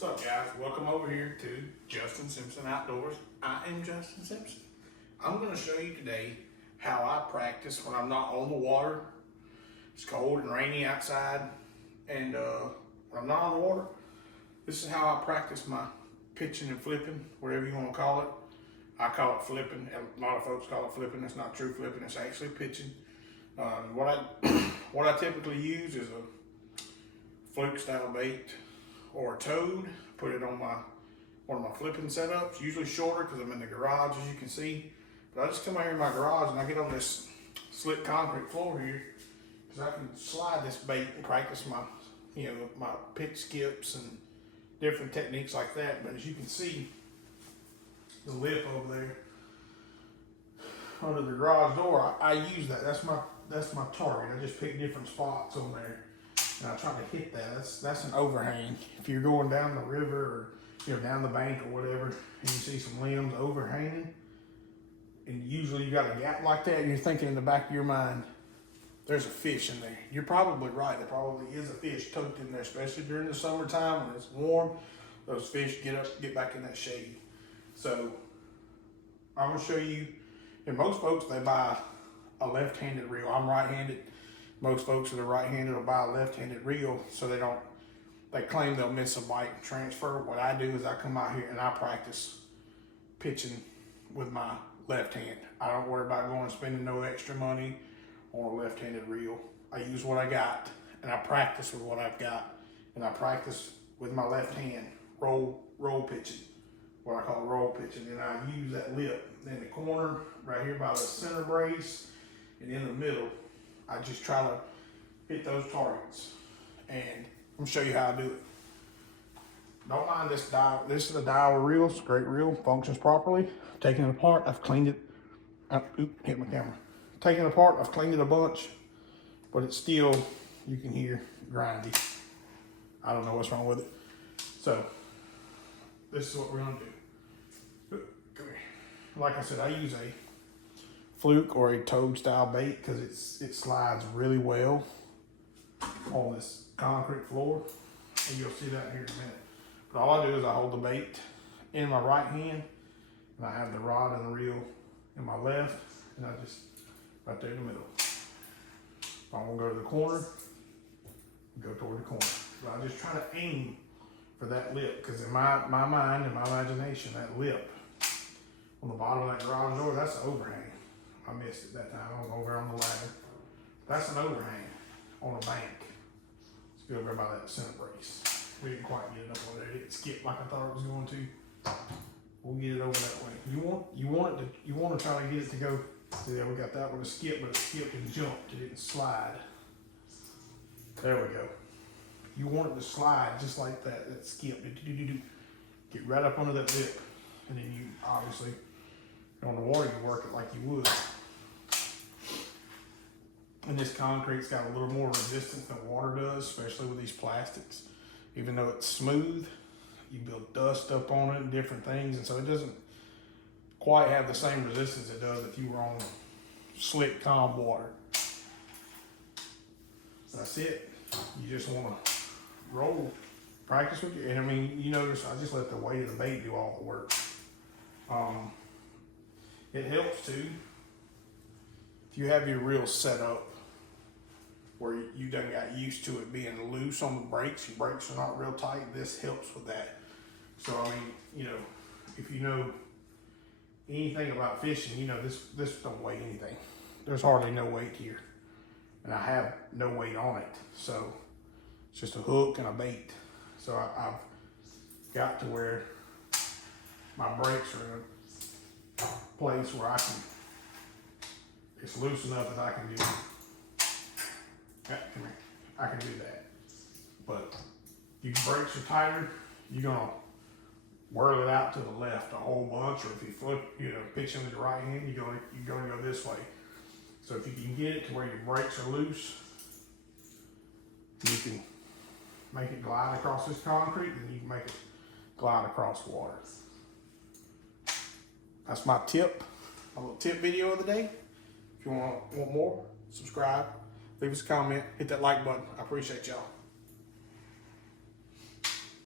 What's up, guys? Welcome over here to Justin Simpson Outdoors. I am Justin Simpson. I'm going to show you today how I practice when I'm not on the water. It's cold and rainy outside, and when I'm not on the water, this is how I practice my pitching and flipping, whatever you want to call it. I call it flipping. A lot of folks call it flipping. It's not true flipping. It's actually pitching. What I typically use is a fluke style bait or a toad. Put it on one of my flipping setups, usually shorter because I'm in the garage, as you can see. But I just come out here in my garage and I get on this slick concrete floor here because I can slide this bait and practice my my pitch skips and different techniques like that. But as you can see, the lip over there under the garage door, I use that. That's my target. I just pick different spots on there and I try to hit that. That's an overhang. If you're going down the river or down the bank or whatever, and you see some limbs overhanging, and usually you got a gap like that, and you're thinking in the back of your mind, there's a fish in there. You're probably right. There probably is a fish tucked in there, especially during the summertime when it's warm. Those fish get back in that shade. So I'm gonna show you. And most folks, they buy a left-handed reel. I'm right-handed. Most folks that are right-handed will buy a left-handed reel, so they claim they'll miss a bite and transfer. What I do is I come out here and I practice pitching with my left hand. I don't worry about going and spending no extra money on a left-handed reel. I use what I got and I practice with what I've got. And I practice with my left hand, roll pitching, what I call roll pitching. And I use that lip in the corner right here by the center brace and in the middle. I just try to hit those targets. And I'm gonna show you how I do it. Don't mind this dial. This is a Daiwa reel. It's a great reel. Functions properly. Taking it apart. I've cleaned it. Hit my camera. Taking it apart. I've cleaned it a bunch, but it's still, you can hear, grindy. I don't know what's wrong with it. So this is what we're gonna do. Come here. Like I said, I use a fluke or a toad style bait because it slides really well on this concrete floor, and you'll see that here in a minute. But all I do is I hold the bait in my right hand and I have the rod and the reel in my left, and I just right there in the middle. If I want to go to the corner, go toward the corner. But I just try to aim for that lip, because in my mind and my imagination, that lip on the bottom of that garage door, that's an overhang. I missed it that time. I was over on the ladder. That's an overhang on a bank. Let's go over by that center brace. We didn't quite get it up over there. It skipped like I thought it was going to. We'll get it over that way. You want to try to get it to go. See there, we got that one to skip, but it skipped and jumped. It didn't slide. There we go. You want it to slide just like that. That skip. Get right up under that lip, and then you obviously on the water you work it like you would. And this concrete's got a little more resistance than water does, especially with these plastics. Even though it's smooth, you build dust up on it and different things, and so it doesn't quite have the same resistance it does if you were on slick, calm water. That's it. You just want to roll, practice with it. And I mean, you notice I just let the weight of the bait do all the work. It helps too if you have your reel set up where you done got used to it being loose on the brakes. Your brakes are not real tight. This helps with that. So I mean, if you know anything about fishing, this don't weigh anything. There's hardly no weight here, and I have no weight on it. So it's just a hook and a bait. So I've got to where my brakes are in a place where it's loose enough that I can do. Come here. I can do that. But if your brakes are tighter, you're gonna whirl it out to the left a whole bunch, or if you flip, pitching with your right hand, you're gonna go this way. So if you can get it to where your brakes are loose, you can make it glide across this concrete, and you can make it glide across water. That's my tip, a little tip video of the day. If you want more, subscribe, leave us a comment, hit that like button. I appreciate y'all.